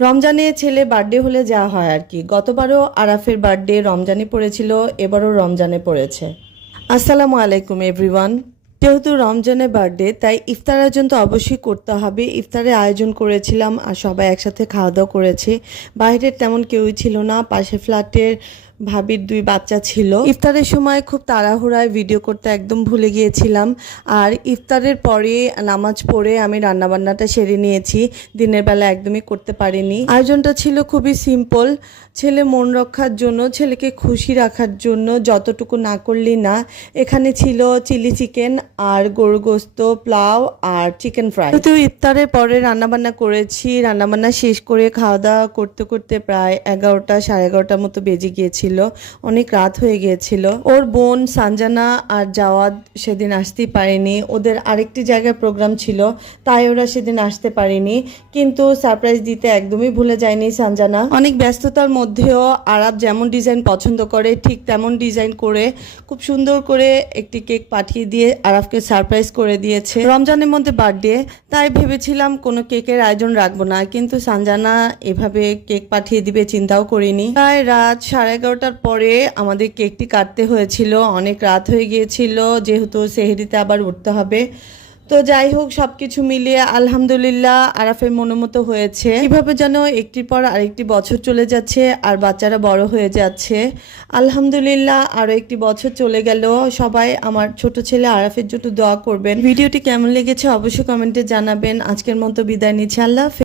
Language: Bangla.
রমজানে ছেলে বার্থডে হলে যা হয় আর কি। গতবারও আরাফের বার্থডে রমজানে পড়েছিল, এবারও রমজানে পড়েছে। আসসালামু আলাইকুম এভরিওয়ান। যেহেতু রমজানে বার্থডে, তাই ইফতার আয়োজন তো অবশ্যই করতে হবে। ইফতারের আয়োজন করেছিলাম আর সবাই একসাথে খাওয়া দাওয়া করেছি। বাইরের তেমন কেউই ছিল না, পাশে ফ্ল্যাটের ভাবির 2 বাচ্চা ছিল। ইফতারের সময় খুব তাড়াহুড়ায় ভিডিও করতে একদম ভুলে গিয়েছিলাম। আর ইফতারের পরে নামাজ পড়ে আমি রান্নাবান্নাটা সেরে নিয়েছি। দিনের বেলা একদমই করতে পারিনি। আয়োজনটা ছিল খুবই সিম্পল। ছেলে মন রক্ষার জন্য, ছেলেকে খুশি রাখার জন্য যতটুকু না করলি না। এখানে ছিল চিলি চিকেন আর গরু গোস্ত, পোলাও আর চিকেন ফ্রাই। তো ইফতারের পরে রান্নাবান্না করেছি। রান্নাবান্না শেষ করে খাওয়া দাওয়া করতে করতে প্রায় 11টা সাড়ে 11টার মতো বেজে গিয়েছিল। অনেক রাত হয়ে গিয়েছিল। ওর বোন সানজানা আর জাওয়াদ সেদিন আসতেই পারেনি। ওদের আরেকটি জায়গায় প্রোগ্রাম ছিল, তাই ওরা সেদিন আসতে পারেনি। কিন্তু সারপ্রাইজ দিতে একদমই ভুলে যায়নি সানজানা। অনেক ব্যস্ততার মধ্যেও আরাফ যেমন ডিজাইন পছন্দ করে ঠিক তেমন ডিজাইন করে খুব সুন্দর করে একটি কেক পাঠিয়ে দিয়ে আরাফকে সারপ্রাইজ করে দিয়েছে। রমজানের মধ্যে বার্থডে, তাই ভেবেছিলাম কোনো কেকের আয়োজন রাখবো না, কিন্তু সানজানা এভাবে কেক পাঠিয়ে দিবে চিন্তাও করিনি। প্রায় রাত 11:30টার পরে আমাদের কেকটি কাটতে হয়েছিল। অনেক রাত হয়ে গিয়েছিল, যেহেতু সেহরিতে আবার উঠতে হবে। তো যাই হোক, সবকিছু মিলিয়ে আলহামদুলিল্লাহ আরাফের মনোমতো হয়েছে। কিভাবে যেন একটির পর আরেকটি বছর চলে যাচ্ছে আর বাচ্চারা বড় হয়ে যাচ্ছে। আলহামদুলিল্লাহ আরো একটি বছর চলে গেল। সবাই আমার ছোট ছেলে আরাফের জন্য দোয়া করবেন। ভিডিওটি কেমন লেগেছে অবশ্যই কমেন্টে জানাবেন। আজকের মতো বিদায় নিচ্ছি। আল্লাহ হাফেজ।